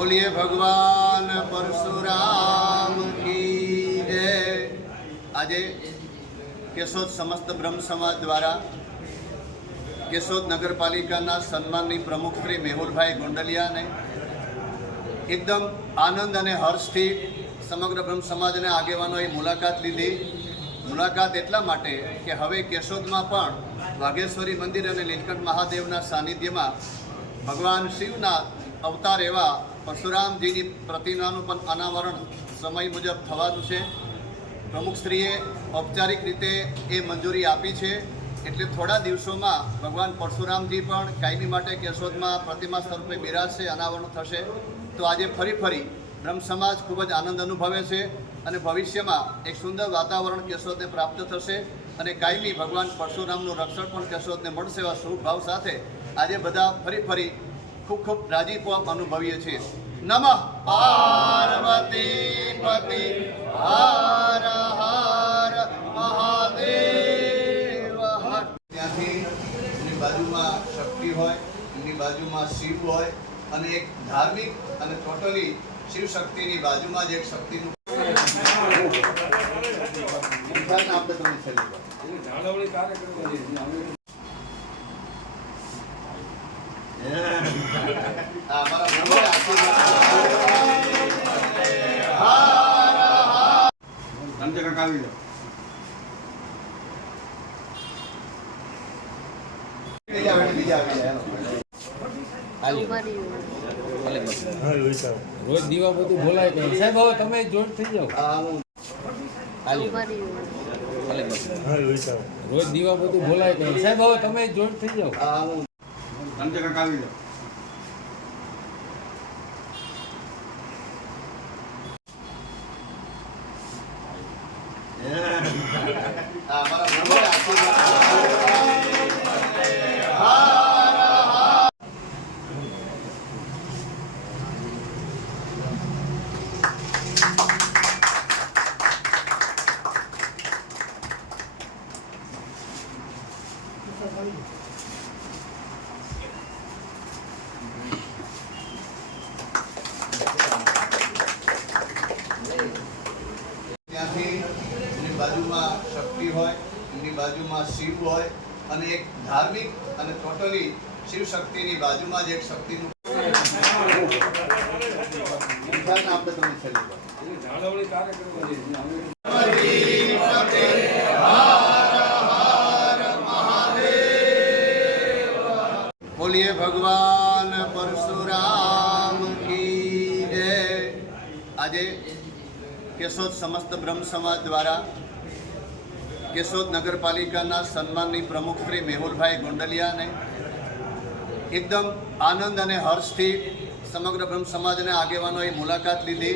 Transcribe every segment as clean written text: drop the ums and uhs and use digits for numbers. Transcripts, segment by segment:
बोलिए भगवान परशुराम की जय। आज केशोद समस्त ब्रह्म समाज द्वारा केशोद नगरपालिका सन्माननी प्रमुख श्री मेहुलभाई गोंडलिया ने एकदम आनंद और हर्षथी समग्र ब्रह्म समाज ने आगेवानोए मुलाकात लीधी। मुलाकात एटला माटे के हवे केशोदमां पण वाघेश्वरी मंदिर और नीलकंठ महादेवना सानिध्यमां भगवान शिवना अवतार एवा परशुरामजीनी प्रतिमानुं पण अनावरण समय मुजब थवानुं छे। प्रमुखश्रीए औपचारिक रीते ए मंजूरी आपी छे एटले थोड़ा दिवसोमां भगवान परशुरामजी पण कायमी माटे केशोदमां प्रतिमा स्वरूपे बिराजशे, अनावरण थशे। तो आज फरी ब्रह्म समाज खूब ज आनंद अनुभवे छे अने भविष्यमां एक सुंदर वातावरण केशोदने प्राप्त थशे अने कायमी भगवान परशुरामनुं रक्षण पण केशोदने मळशे एवा शुभ भाव साथे आज बधा फरी खूब खूब राजीपो अनुभवीए छीए। नमः पार्वती पति हर हर महादेव हर। त्याथी एनी बाजुमां शक्ति होय, एनी बाजुमां शिव होय अने एक धार्मिक अने टोटली शिव शक्तिनी बाजुमां ज एक शक्तिनुं आपणे તમે છેલ્લી ઝાડવણી કાર્યક્રમ કરીએ रोज दीवा बधु बोलाय के साहेब હવે તમે જોઈન્ટ થઈ જાવ રોજ દીવા બधु બોલાય કે સાહેબ હવે તમે જોઈન્ટ થઈ જાવ સંજય કાકા આવી જાવ बाजुमां शक्ति होय, एनी बाजुमां शिव होय अने एक धार्मिक अने टोटली शिव शक्तिनी बाजुमां ज एक शक्तिनुं आपणे તમે છેલ્લી ઝાડવણી કાર્યક્રમ કરીએ बोलिए भगवान परशुराम की जय। आज केशोद समस्त ब्रह्म समाज द्वारा केशोद नगरपालिका सन्माननी प्रमुख श्री मेहुलभाई गोंडलिया ने एकदम आनंद और हर्षथी समग्र ब्रह्म समाज ने आगेवानोए मुलाकात लीधी।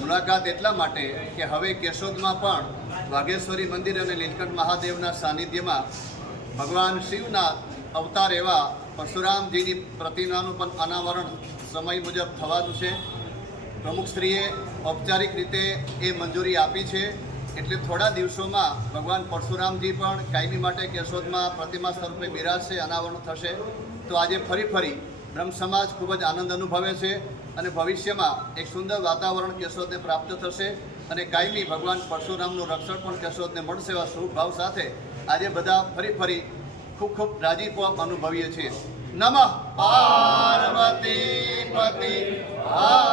मुलाकात एटला माटे के हवे केशोदमां पण वाघेश्वरी मंदिर और नीलकंठ महादेवना सानिध्यमां भगवान शिवना अवतार एवा परशुरामजीनी प्रतिमानुं पण अनावरण समय मुजब थवानुं छे। प्रमुखश्रीए औपचारिक रीते ए मंजूरी आपी छे एटले थोड़ा दिवसोमां भगवान परशुरामजी पण कायमी माटे केशोदमां प्रतिमा स्वरूपे बिराजशे, अनावरण थशे। तो आज फरी ब्रह्म समाज खूब ज आनंद अनुभवे छे अने भविष्यमां एक सुंदर वातावरण केशोदने प्राप्त थशे अने कायमी भगवान परशुरामनुं रक्षण पण केशोदने मळशे एवा शुभ भाव साथे आज बधा फरी खूब खूब राजीपो अनुभवीए छीए। नमः पार्वती पति हर